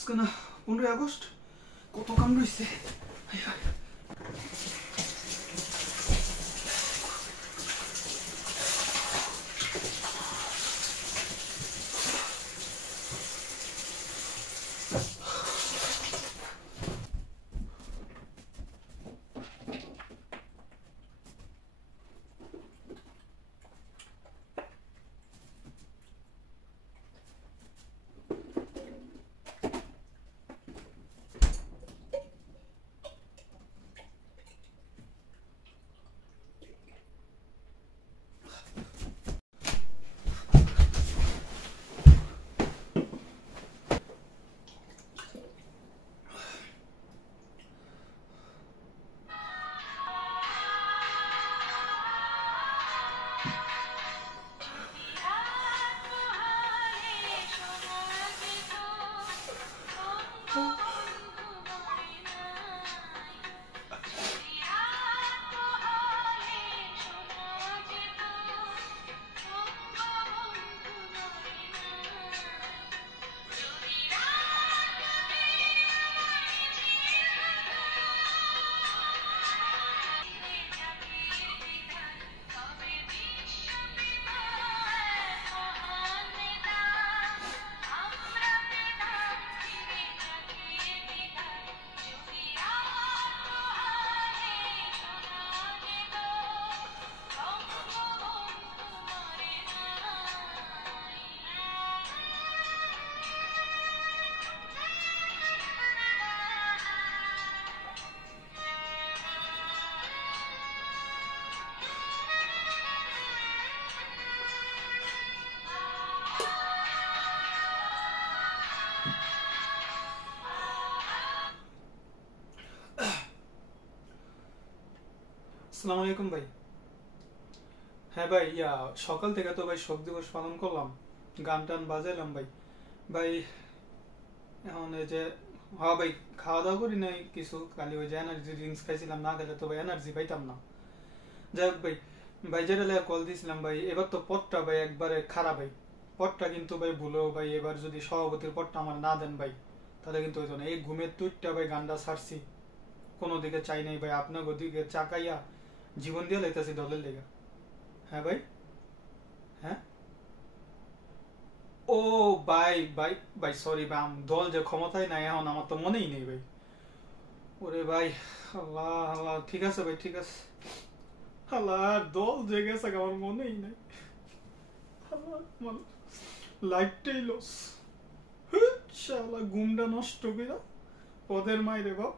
আজকে না 15 আগস্ট, কত কাম রয়েছে। আসসালামু আলাইকুম ভাই। হ্যাঁ ভাই, সকাল থেকে তো ভাই শোক দিবস পালন করলাম, গান টান বাজাইলাম ভাই। ভাই এখন এই যে, হ্যাঁ ভাই, খাওয়া দাওয়া করি নাই কিছু, খালি ওই যে এনার্জি ড্রিঙ্কস খাইছিলাম, না খেলে তো ভাই এনার্জি পাইতাম না। যাই হোক ভাই, ভাই যেটা লেগে কল দিয়েছিলাম ভাই, এবার তো পটটা ভাই একবারে খারাপ ভাই। পটটা কিন্তু ভাই ভুলেও ভাই এবার যদি সভাপতির পটটা আমার না দেন ভাই, তাহলে কিন্তু হইতো না। এই ঘুমের তুইটটা ভাই গান্ডা ছাড়ছি, কোনো দিকে চাই নাই ভাই, আপনার ওদিকে চাকাইয়া জীবন দিয়ে লাইতেছি দলের লেগে। হ্যাঁ ভাই। হ্যাঁ। ও ভাই ভাই, ভাই সরি ভাই, দল যে ক্ষমতায় নাই এখন আমার তো মনেই নেই ভাই। ওরে ভাই, আল্লাহ আল্লাহ, ঠিক আছে ভাই, ঠিক আছে। আল্লাহ, দল যে গেছে আমার মনেই নাই। আল্লাহ, আমার লাইফটাই লস। শালা ঘুমটা নষ্ট কইরা পদের মাইরে বাপ।